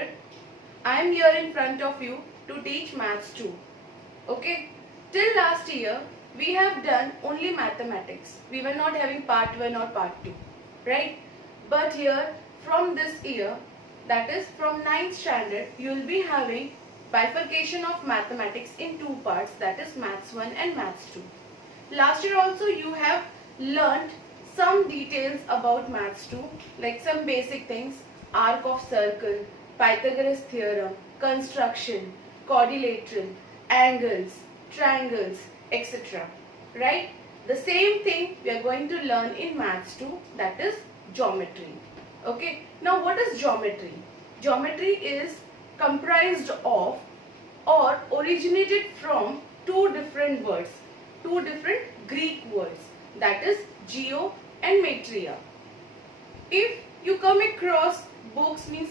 standard, I am here in front of you to teach maths 2. Okay, till last year we have done only mathematics. We were not having part 1 or part 2, right? But here from this year, that is from 9th standard, you will be having bifurcation of mathematics in two parts, that is maths 1 and maths 2. Last year also you have learnt some details about maths 2, like some basic things, arc of circle, Pythagoras theorem, construction, quadrilateral, angles, triangles, etc. Right? The same thing we are going to learn in maths 2, that is geometry. Okay. Now what is geometry? Geometry is comprised of or originated from two different words, two different Greek words, that is geo and metria. If you come across books, means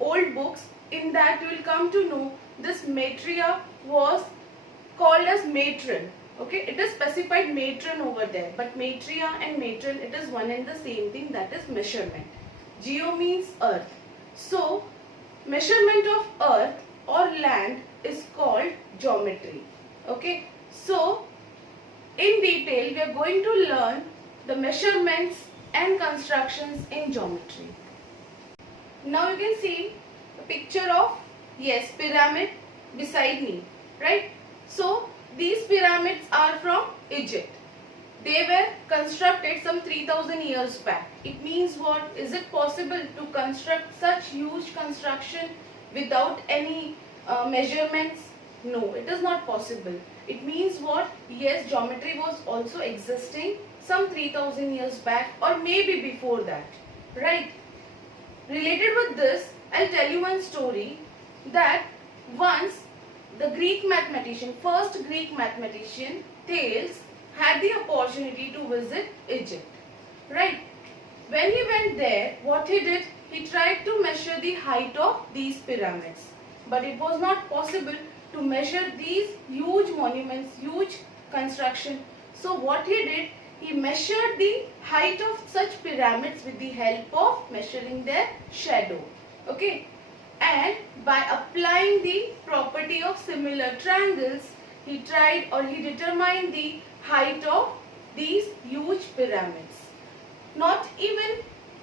old books, in that you will come to know this metria was called as matron. Okay, it is specified matron over there, but metria and matron, it is one and the same thing, that is measurement. Geo means earth. So measurement of earth or land is called geometry. Okay, so in detail we are going to learn the measurements and constructions in geometry. Now you can see a picture of, yes, pyramid beside me, right? So these pyramids are from Egypt. They were constructed some 3000 years back. It means what? Is it possible to construct such huge construction without any measurements? No, it is not possible. It means what? Yes, geometry was also existing some 3000 years back or maybe before that, right? Related with this, I'll tell you one story that once the Greek mathematician, first Greek mathematician, Thales, had the opportunity to visit Egypt, right? When he went there, what he did, he tried to measure the height of these pyramids. But it was not possible to measure these huge monuments, huge construction. So what he did, he measured the height of such pyramids with the help of measuring their shadow. Okay, and by applying the property of similar triangles, he tried or he determined the height of these huge pyramids. Not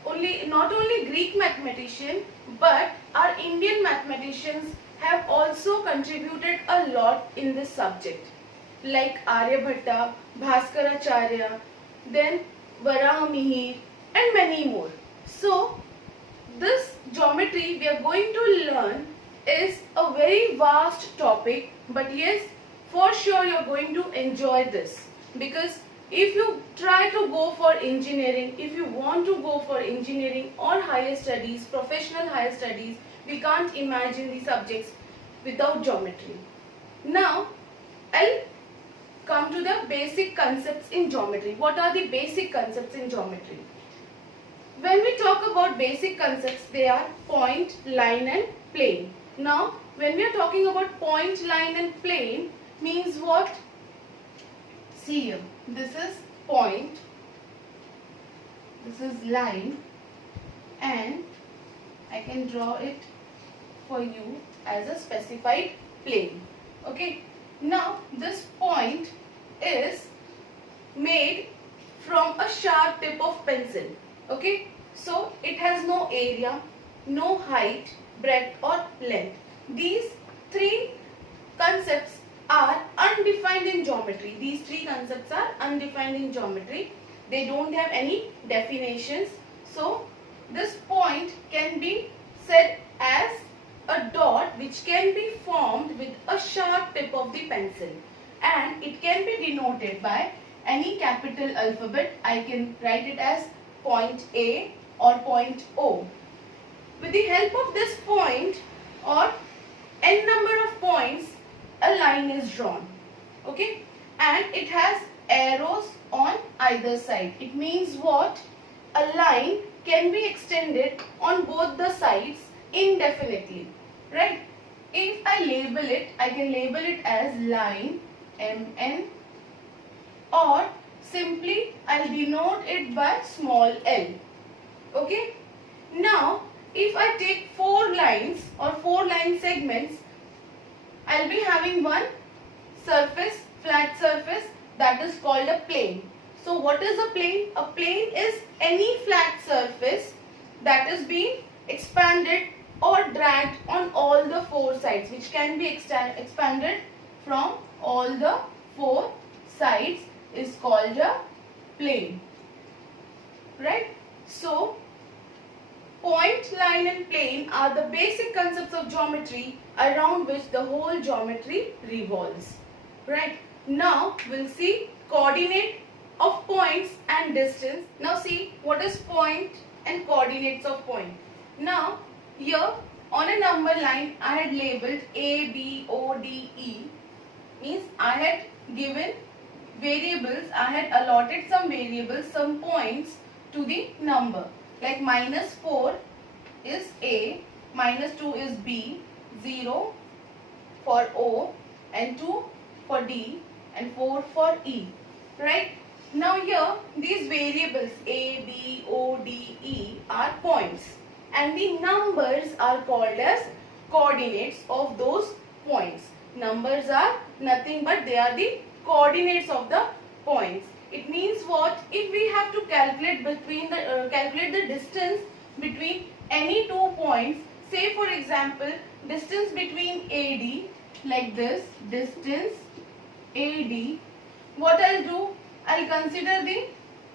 only Greek mathematician, but our Indian mathematicians have also contributed a lot in this subject, like Aryabhatta, Bhaskaracharya, then Varahamihir, and many more. So this geometry we are going to learn is a very vast topic, but yes, for sure you are going to enjoy this, because if you try to go for engineering, if you want to go for engineering or higher studies, professional higher studies, we can't imagine the subjects without geometry. Now I'll come to the basic concepts in geometry. What are the basic concepts in geometry? When we talk about basic concepts, they are point, line and plane. Now when we are talking about point, line and plane, means what? See here, this is point, this is line, and I can draw it for you as a specified plane. Okay, now this point is made from a sharp tip of pencil. Okay, so it has no area, no height, breadth or length. These three concepts are undefined in geometry. These three concepts are undefined in geometry. They don't have any definitions. So this point can be said as a dot which can be formed with a sharp tip of the pencil, and it can be denoted by any capital alphabet. I can write it as point A or point O. With the help of this point or n number of points, a line is drawn. Okay, and it has arrows on either side. It means what? A line can be extended on both the sides indefinitely, right? If I label it, I can label it as line MN, or simply I'll denote it by small l. Okay, now if I take 4 lines or 4 line segments, I'll be having one surface, flat surface, that is called a plane. So what is a plane? A plane is any flat surface that is being expanded or dragged on all the 4 sides, which can be expanded from all the 4 sides, is called a plane. Right? So point, line and plane are the basic concepts of geometry around which the whole geometry revolves. Right? Now we'll see coordinate of points and distance. Now see what is point and coordinates of point. Now here on a number line I had labeled A, B, O, D, E. Means I had given variables, I had allotted some variables, some points to the number. Like -4 is A, -2 is B, 0 for O and 2 for D and 4 for E. Right? Now here these variables A, B, O, D, E are points and the numbers are called as coordinates of those points. Numbers are nothing but they are the coordinates of the points. It means what? If we have to calculate calculate the distance between any 2 points, say for example distance between AD, like this, distance AD, what I'll do, I'll consider the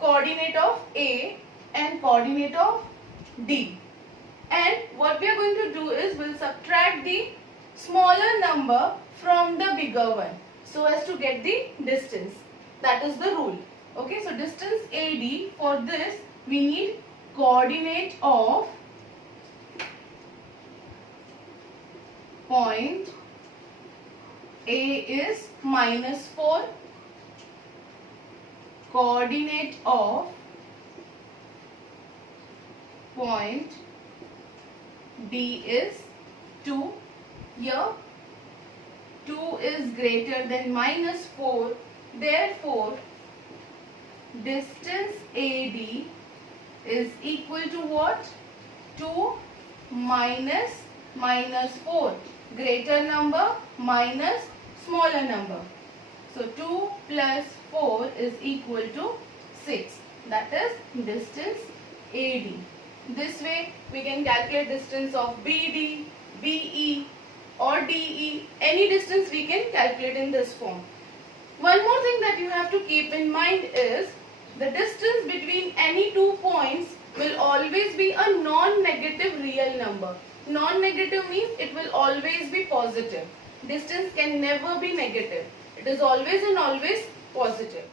coordinate of A and coordinate of D. And what we are going to do is we'll subtract the smaller number from the bigger one so as to get the distance. That is the rule. Okay, so distance AD, for this we need coordinate of point A is -4, coordinate of point B is 2. Here 2 is greater than -4, therefore distance AD is equal to what? 2 minus -4, greater number minus smaller number. So 2 plus 4 is equal to 6. That is distance AD. This way we can calculate distance of BD, BE or DE. Any distance we can calculate in this form. One more thing that you have to keep in mind is the distance between any 2 points will always be a non-negative real number. Non-negative means it will always be positive. Distance can never be negative. It is always and always positive.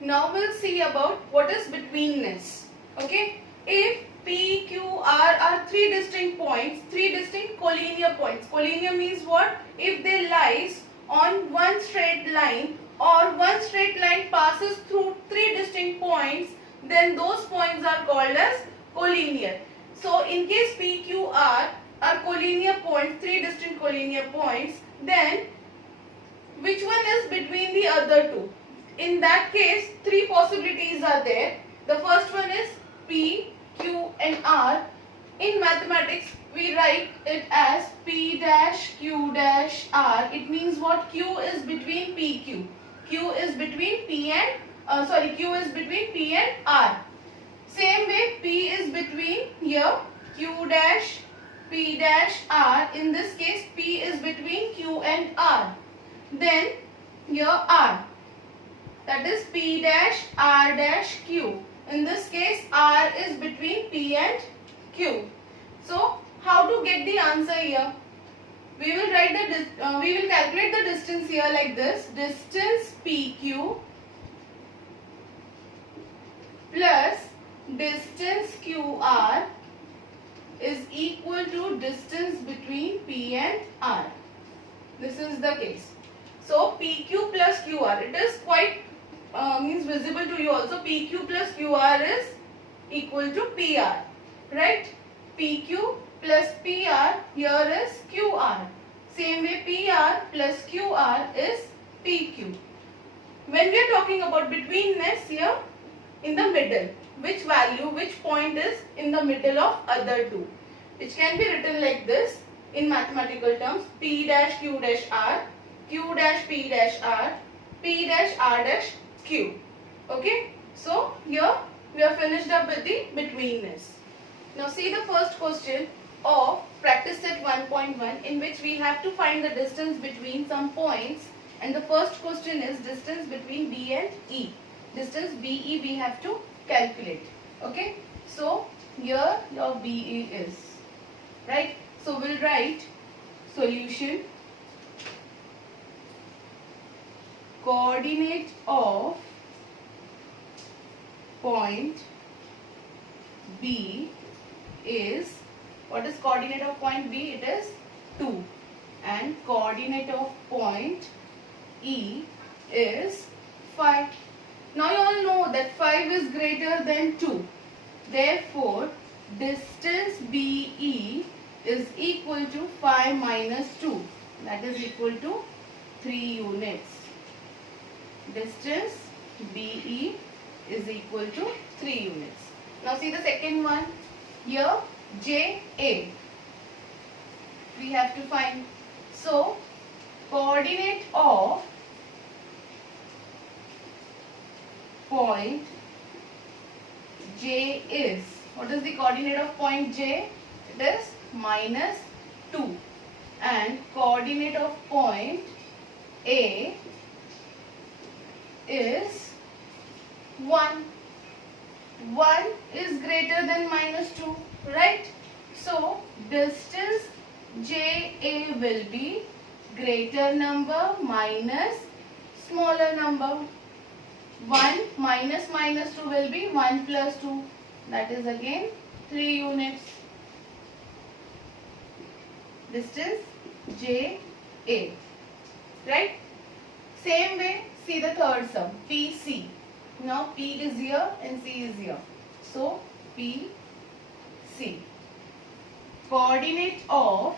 Now we'll see about what is betweenness. Okay? If P, Q, R are 3 distinct points, 3 distinct collinear points. Collinear means what? If they lies on one straight line or one straight line passes through 3 distinct points, then those points are called as collinear. So in case P, Q, R are collinear points, 3 distinct collinear points, then which one is between the other two? In that case, 3 possibilities are there. The first one is P, Q and R. In mathematics, we write it as P dash Q dash R. It means what? Q is between PQ. Q is between P and Q is between P and R. Same way, P is between here Q dash P dash R. In this case, P is between Q and R. Then here R. That is P dash R dash Q. In this case, R is between P and Q. So, how to get the answer here? We will calculate the distance here like this. Distance PQ plus distance QR is equal to distance between P and R. This is the case. So, PQ plus QR, it is quite means visible to you also. PQ plus QR is equal to PR, right? PQ plus PR here is QR. Same way PR plus QR is PQ. When we are talking about betweenness here, in the middle, which value, which point is in the middle of other two? which can be written like this in mathematical terms: P dash Q dash R, Q dash P dash R, P dash R dash Q. Okay, so here we are finished up with the betweenness. Now see the first question of practice set 1.1, in which we have to find the distance between some points, and the first question is distance between B and E. Distance BE we have to calculate. Okay, so here your BE is, right? So we'll write solution: coordinate of point B is, what is coordinate of point B? It is 2, and coordinate of point E is 5. Now you all know that 5 is greater than 2. Therefore, distance BE is equal to 5 minus 2. That is equal to 3 units. Distance BE is equal to 3 units. Now see the second one. Here JA we have to find. So coordinate of point J is, what is the coordinate of point J? It is minus 2, and coordinate of point A is 1. 1 is greater than minus 2, right? So distance JA will be greater number minus smaller number. 1 minus minus 2 will be 1 plus 2. That is again 3 units. Distance JA, right? Same way, see the third sum, PC. Now P is here and C is here. So PC. Coordinate of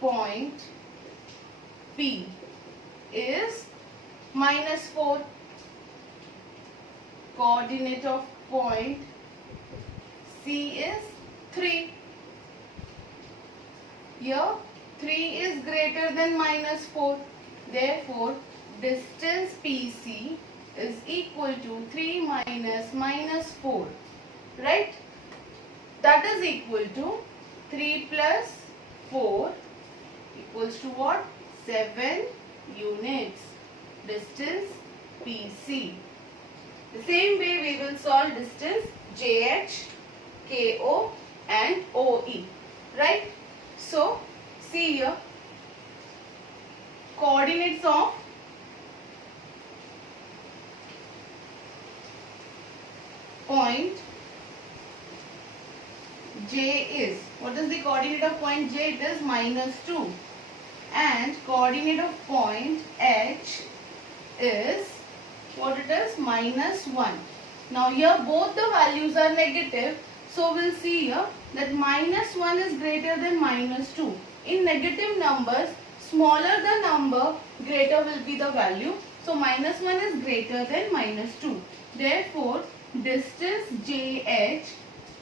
point P is minus 4. Coordinate of point C is 3. Here 3 is greater than minus 4. Therefore, distance PC is equal to 3 minus minus 4. Right? That is equal to 3 plus 4 equals to what? 7 units. Distance PC. The same way we will solve distance JH, KO and OE. Right? So, see here. Coordinates of point J is, what is the coordinate of point J? It is minus 2. And coordinate of point H is, what it is? Minus 1. Now here both the values are negative. So we'll see here that minus 1 is greater than minus 2. In negative numbers, smaller the number, greater will be the value. So minus 1 is greater than minus 2. Therefore, distance JH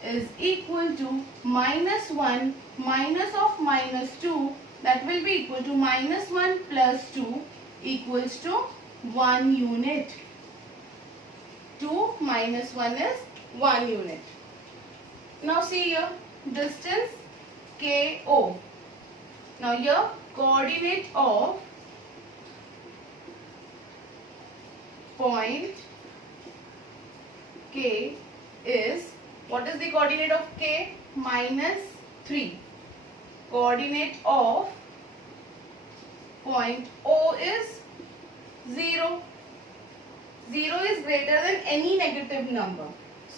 is equal to minus 1 minus of minus 2, that will be equal to minus 1 plus 2 equals to 1 unit. 2 minus 1 is 1 unit. Now see here, distance KO. Now here, coordinate of point K is, what is the coordinate of K? Minus 3. Coordinate of point O is 0. 0 is greater than any negative number.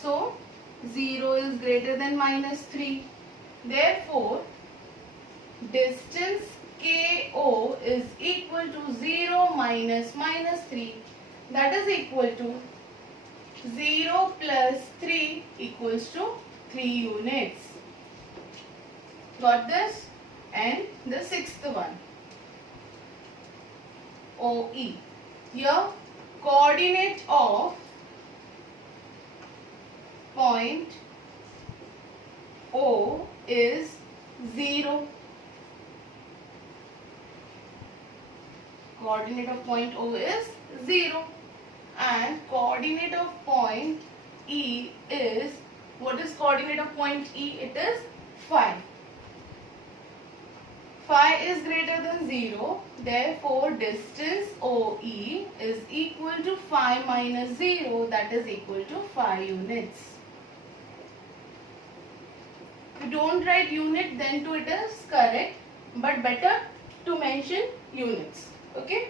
So, 0 is greater than minus 3. Therefore, distance KO is equal to 0 minus minus 3. That is equal to 0 plus 3 equals to 3 units. Got this? And the sixth one, OE. Here, coordinate of point O is 0. Coordinate of point O is 0. And coordinate of point E is, what is coordinate of point E? It is phi. Phi is greater than 0. Therefore, distance OE is equal to phi minus 0, that is equal to phi units. If you don't write unit, then too it is correct, but better to mention units. Okay.